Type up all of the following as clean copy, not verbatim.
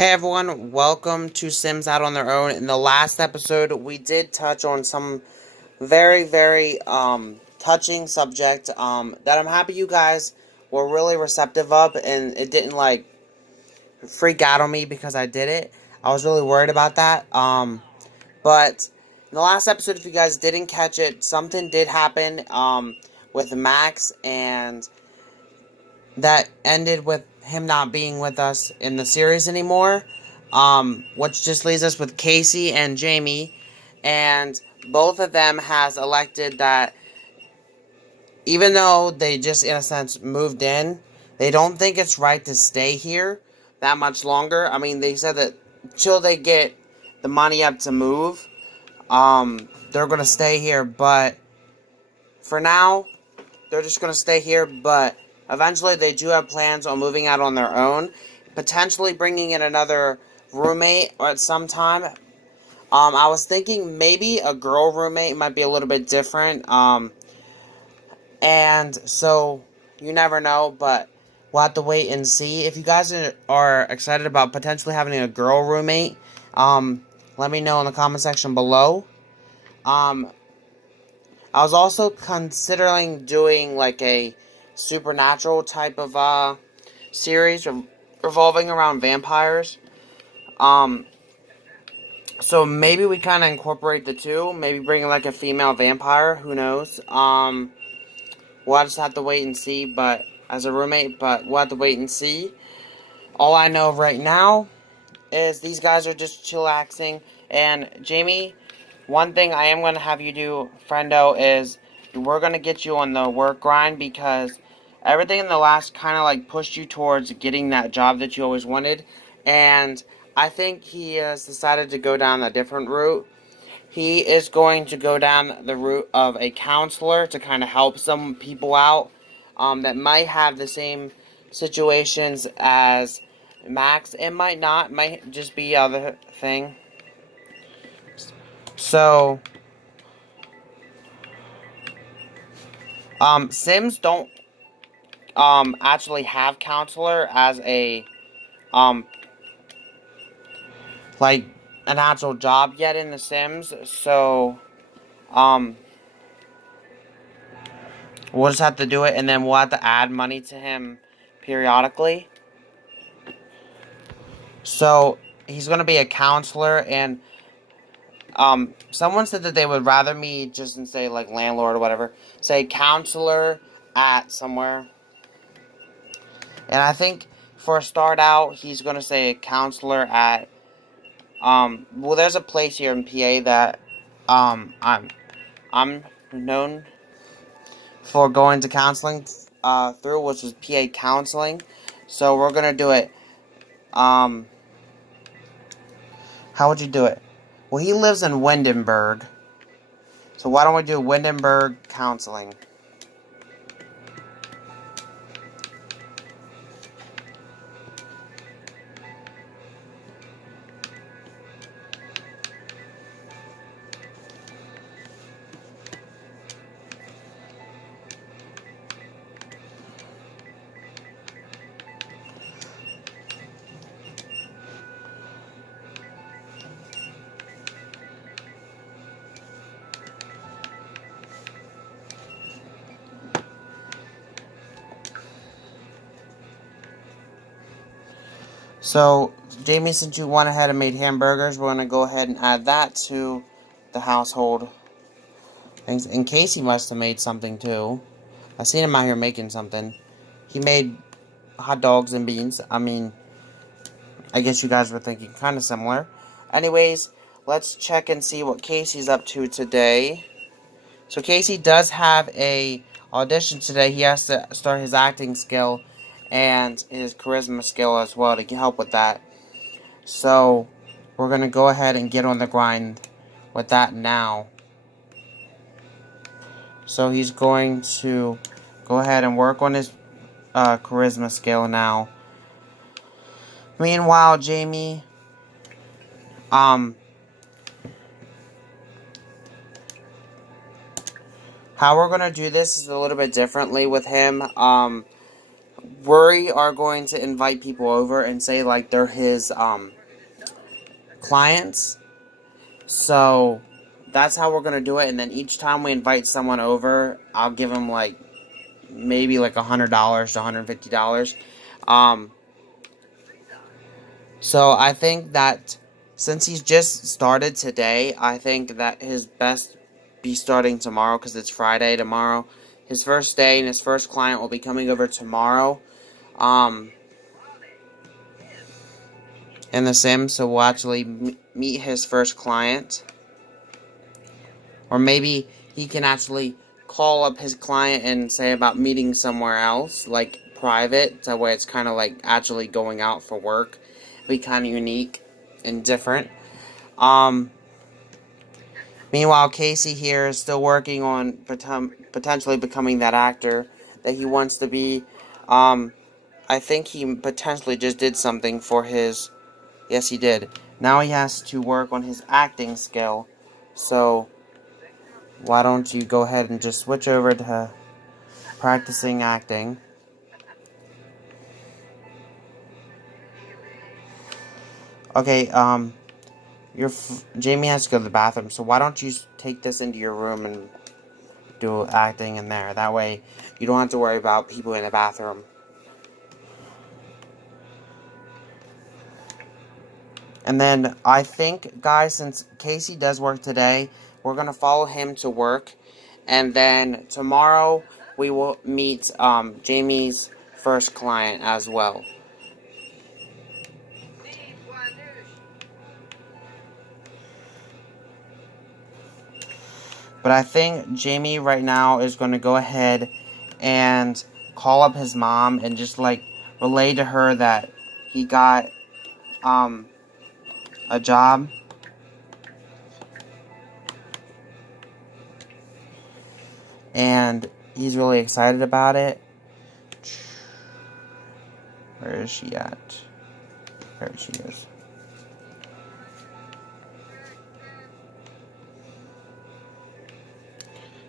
Hey everyone, welcome to Sims Out on Their Own. In the last episode, we did touch on some very touching subject that I'm happy you guys were really receptive of, and it didn't like freak out on me because I did it. I was really worried about that. But in the last episode, if you guys didn't catch it, something did happen with Max, and that ended with him not being with us in the series anymore. Which just leaves us with Casey and Jaime, and both of them has elected that even though they just in a sense moved in, they don't think it's right to stay here that much longer. I mean, they said that till they get the money up to move, they're gonna stay here, but for now, they're just gonna stay here, but eventually they do have plans on moving out on their own, potentially bringing in another roommate at some time. I was thinking maybe a girl roommate might be a little bit different. And so you never know, but we'll have to wait and see. If you guys are excited about potentially having a girl roommate, let me know in the comment section below. I was also considering doing like a supernatural type of series revolving around vampires. So maybe we kind of incorporate the two. Maybe bring like a female vampire. Who knows? We'll just have to wait and see. But as a roommate, but we'll have to wait and see. All I know right now is these guys are just chillaxing. And Jaime, one thing I am going to have you do, friendo, is we're going to get you on the work grind because everything in the last kind of like pushed you towards getting that job that you always wanted. And I think he has decided to go down a different route. He is going to go down the route of a counselor to kind of help some people out that might have the same situations as Max. It might not. It might just be other thing. So, Sims don't actually have counselor as a um like an actual job yet in The Sims. So, um, we'll just have to do it, and then we'll have to add money to him periodically. So he's gonna be a counselor, and someone said that they would rather me just say like landlord or whatever, say counselor at somewhere. And I think for a start out, he's gonna say counselor at well, there's a place here in PA that I'm known for going to counseling through, which is PA counseling. So we're gonna do it. Um, how would you do it? Well, he lives in Windenburg. So why don't we do Windenburg counseling? So, Jaime, since you went ahead and made hamburgers, we're going to go ahead and add that to the household things. And Casey must have made something too. I seen him out here making something. He made hot dogs and beans. I mean, I guess you guys were thinking kind of similar. Anyways, let's check and see what Casey's up to today. So Casey does have a audition today. He has to start his acting skill and his charisma skill as well to help with that. So we're going to go ahead and get on the grind with that now. So he's going to go ahead and work on his charisma skill now. Meanwhile, Jaime, how we're going to do this is a little bit differently with him. we are going to invite people over and say like they're his clients. So that's how we're gonna do it. And then each time we invite someone over, I'll give them like maybe like $100 to $150. Um, so I think that since he's just started today, I think that his best be starting tomorrow because it's Friday tomorrow. His first day and his first client will be coming over tomorrow. In The Sims, so we'll actually meet his first client. Or maybe he can actually call up his client and say about meeting somewhere else, like private. That way it's kind of like actually going out for work. Be kind of unique and different. Meanwhile, Casey here is still working on potentially becoming that actor that he wants to be. I think he potentially just did something for his... Yes, he did. Now he has to work on his acting skill. So, why don't you go ahead and just switch over to practicing acting. Okay, Jamie has to go to the bathroom, so why don't you take this into your room and do acting in there? That way, you don't have to worry about people in the bathroom. And then, I think, guys, since Casey does work today, we're going to follow him to work. And then, tomorrow, we will meet, Jamie's first client as well. But I think Jamie right now is going to go ahead and call up his mom and just, like, relay to her that he got, a job. And he's really excited about it. Where is she at? There she is.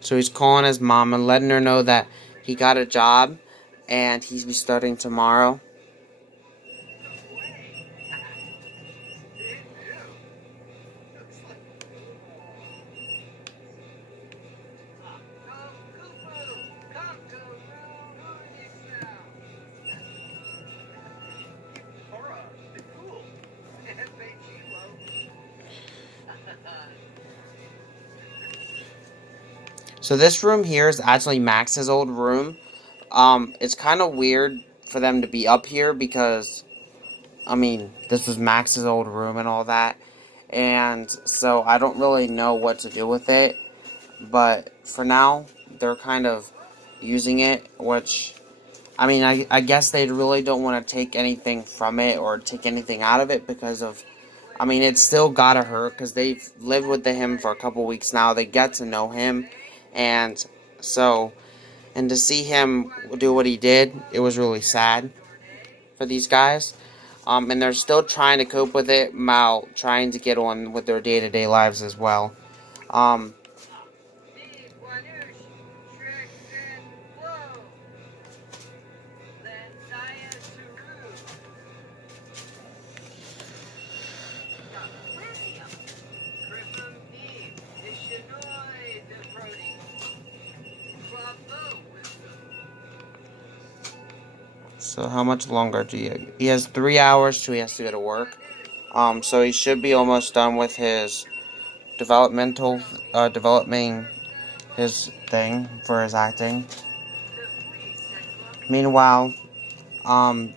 So he's calling his mom and letting her know that he got a job and he's be starting tomorrow. So this room here is actually Max's old room. It's kind of weird for them to be up here because, I mean, this was Max's old room and all that. And so I don't really know what to do with it. But for now, they're kind of using it, which, I mean, I guess they really don't want to take anything from it or take anything out of it because of, I mean, it's still gotta hurt because they've lived with him for a couple weeks now. They get to know him. And so, and to see him do what he did, it was really sad for these guys. And they're still trying to cope with it while trying to get on with their day-to-day lives as well. So how much longer do you... He has 3 hours till he has to go to work. So he should be almost done with his developing his thing for his acting. Meanwhile,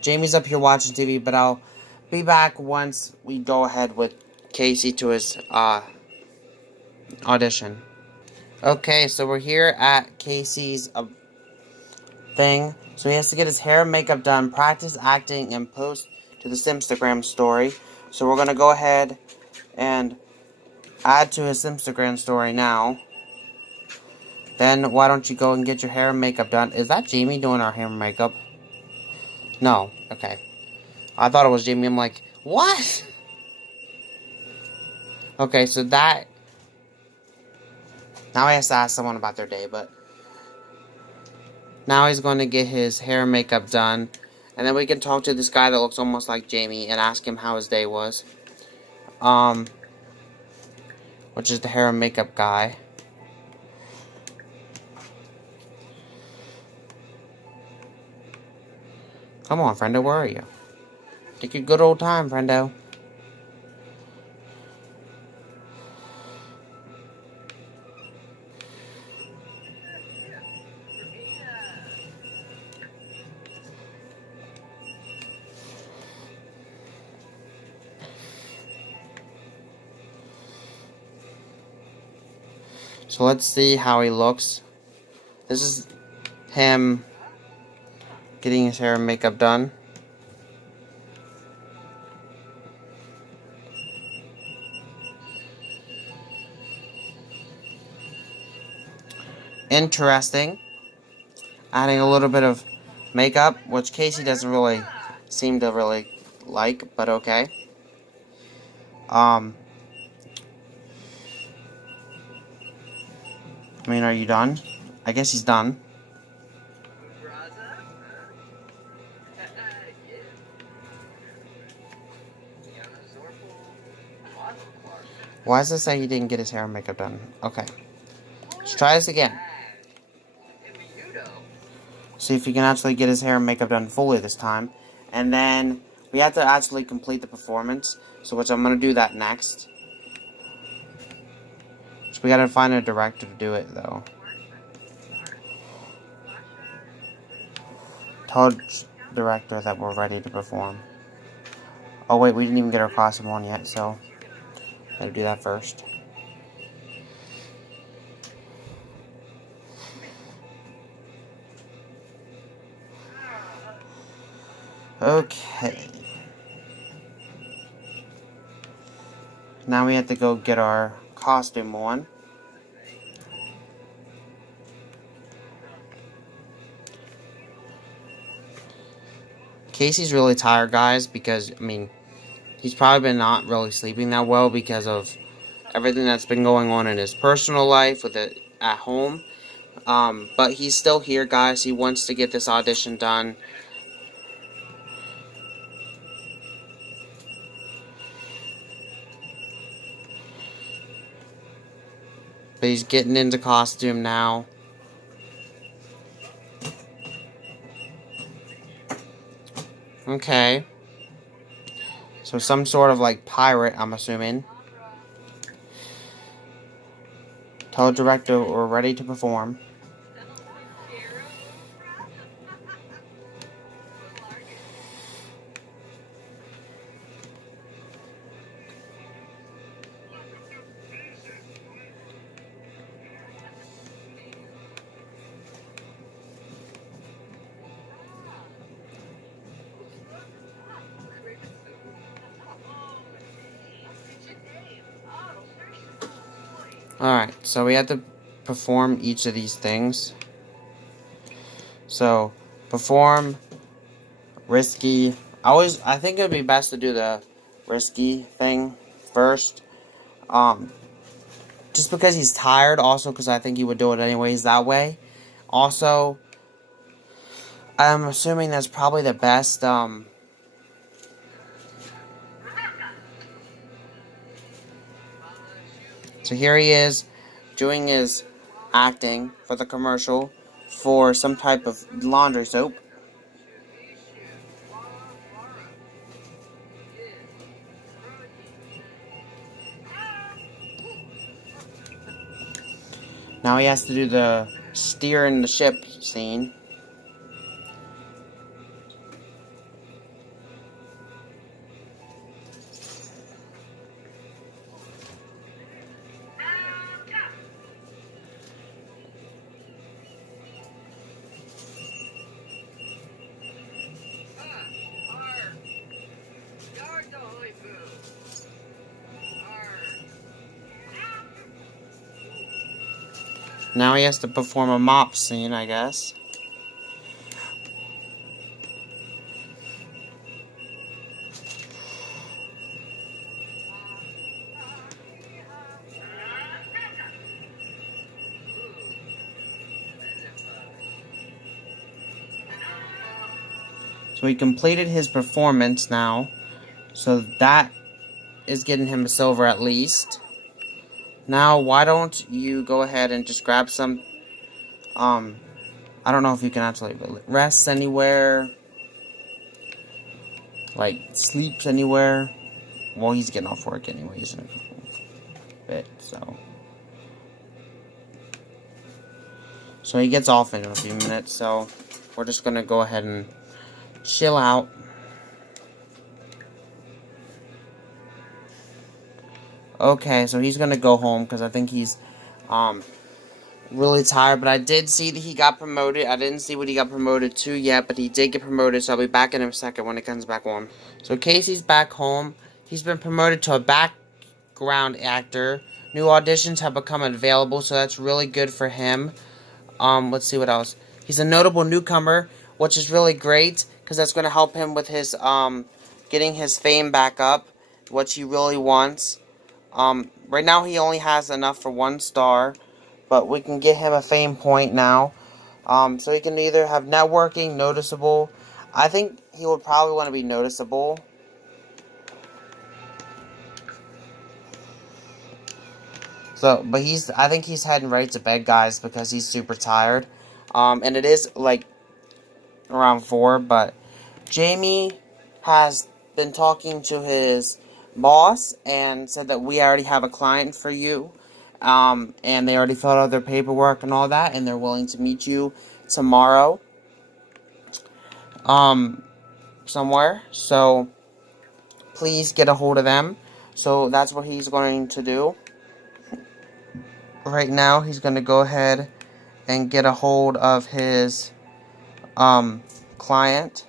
Jamie's up here watching TV, but I'll be back once we go ahead with Casey to his, audition. Okay, so we're here at Casey's, thing. So he has to get his hair and makeup done, practice acting, and post to the Instagram story. So we're going to go ahead and add to his Instagram story now. Then why don't you go and get your hair and makeup done? Is that Jamie doing our hair and makeup? No. Okay. I thought it was Jamie. I'm like, what? Okay, so that... Now he has to ask someone about their day, but... Now he's going to get his hair and makeup done. And then we can talk to this guy that looks almost like Jaime and ask him how his day was. Which is the hair and makeup guy. Come on, friendo, where are you? Take your good old time, friendo. So let's see how he looks. This is him getting his hair and makeup done. Interesting. Adding a little bit of makeup, which Casey doesn't really seem to really like, but okay. I mean, are you done? I guess he's done. Why does it say he didn't get his hair and makeup done? Okay. Let's try this again. See if he can actually get his hair and makeup done fully this time. And then we have to actually complete the performance. So which I'm going to do that next. So we got to find a director to do it though. Tell director that we're ready to perform. Oh wait, we didn't even get our costume on yet, so gotta do that first. Okay. Now we have to go get our costume on. Casey's really tired, guys, because, I mean, he's probably been not really sleeping that well because of everything that's been going on in his personal life with it at home. But he's still here, guys. He wants to get this audition done. But he's getting into costume now. Okay. So some sort of like pirate, I'm assuming. Tell the director we're ready to perform. Alright, so we have to perform each of these things. So, perform, risky. I think it would be best to do the risky thing first. Just because he's tired, also because I think he would do it anyways that way. Also, I'm assuming that's probably the best, So here he is, doing his acting for the commercial for some type of laundry soap. Now he has to do the steering the ship scene. Now he has to perform a mop scene, I guess. So he completed his performance now. So that is getting him a silver at least. Now, why don't you go ahead and just grab some, I don't know if you can actually rest anywhere, like sleeps anywhere. Well, he's getting off work anyways in a bit, so. So he gets off in a few minutes, so we're just gonna go ahead and chill out. Okay, so he's gonna go home because I think he's really tired. But I did see that he got promoted. I didn't see what he got promoted to yet, but he did get promoted, so I'll be back in a second when it comes back on. So Casey's back home. He's been promoted to a background actor. New auditions have become available, so that's really good for him. Let's see what else. He's a notable newcomer, which is really great because that's going to help him with his getting his fame back up, which he really wants. Right now he only has enough for 1 star, but we can get him a fame point now. So he can either have networking, noticeable. I think he would probably want to be noticeable. So, but I think he's heading right to bed, guys, because he's super tired. And it is, like, around 4, but Jaime has been talking to his boss and said that we already have a client for you. And they already filled out their paperwork and all that, and they're willing to meet you tomorrow. Somewhere. So, please get a hold of them. So, that's what he's going to do. Right now, he's going to go ahead and get a hold of his client.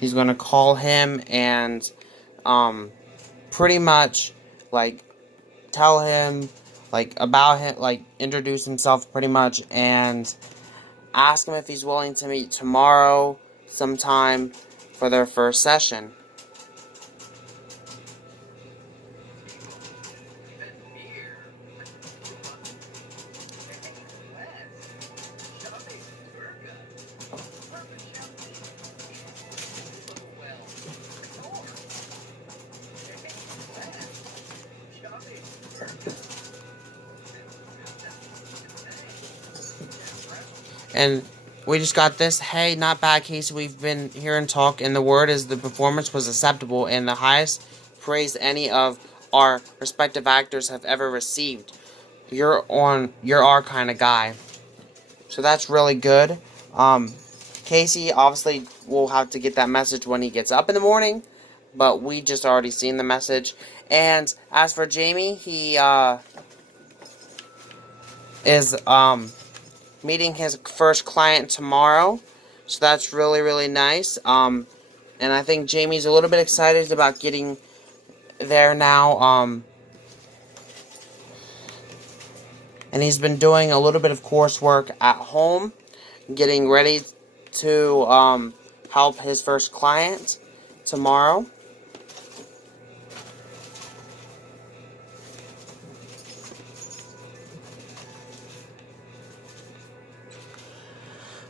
He's going to call him and pretty much like tell him like about him, like introduce himself pretty much, and ask him if he's willing to meet tomorrow sometime for their first session. And we just got this. Hey, not bad, Casey. We've been hearing talk, and the word is the performance was acceptable and the highest praise any of our respective actors have ever received. You're our kind of guy. So that's really good. Casey obviously will have to get that message when he gets up in the morning, but we just already seen the message. And as for Jaime, he is meeting his first client tomorrow, so that's really, really nice. And I think Jamie's a little bit excited about getting there now. And he's been doing a little bit of coursework at home, getting ready to help his first client tomorrow.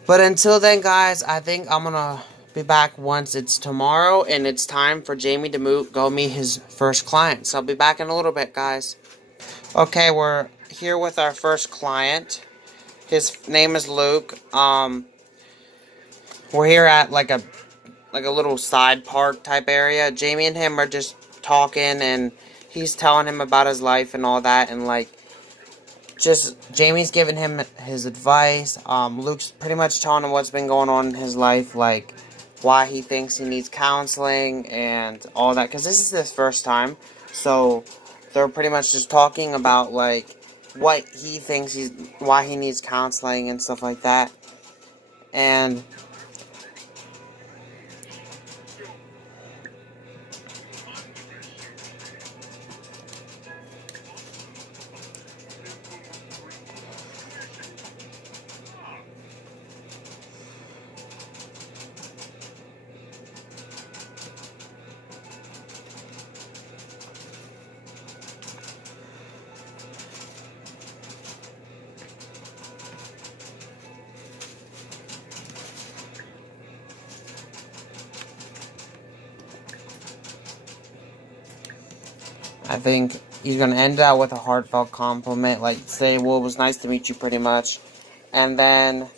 But until then, guys, I think I'm going to be back once it's tomorrow and it's time for Jaime to go meet his first client. So I'll be back in a little bit, guys. Okay, we're here with our first client. His name is Luke. We're here at like a little side park type area. Jaime and him are just talking, and he's telling him about his life and all that, and like just Jamie's giving him his advice. Luke's pretty much telling him what's been going on in his life, like why he thinks he needs counseling and all that, because this is his first time. So they're pretty much just talking about like what he thinks why he needs counseling and stuff like that. And I think he's going to end out with a heartfelt compliment, like say, well, it was nice to meet you, pretty much. And then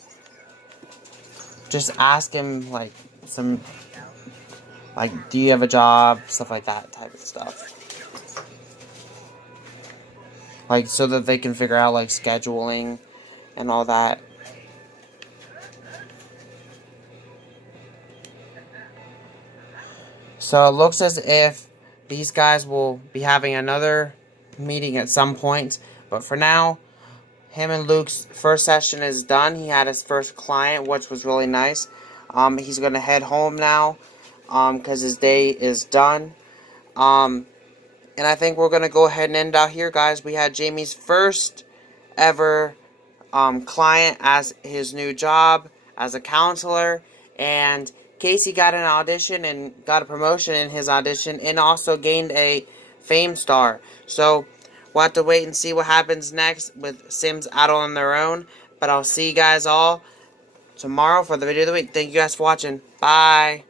just ask him, like, some, like, do you have a job? Stuff like that type of stuff. Like, so that they can figure out, like, scheduling and all that. So it looks as if these guys will be having another meeting at some point. But for now, him and Luke's first session is done. He had his first client, which was really nice. He's going to head home now because his day is done. And I think we're going to go ahead and end out here, guys. We had Jamie's first ever client as his new job as a counselor. And Casey got an audition and got a promotion in his audition and also gained a Fame Star. So we'll have to wait and see what happens next with Sims out on their own. But I'll see you guys all tomorrow for the video of the week. Thank you guys for watching. Bye.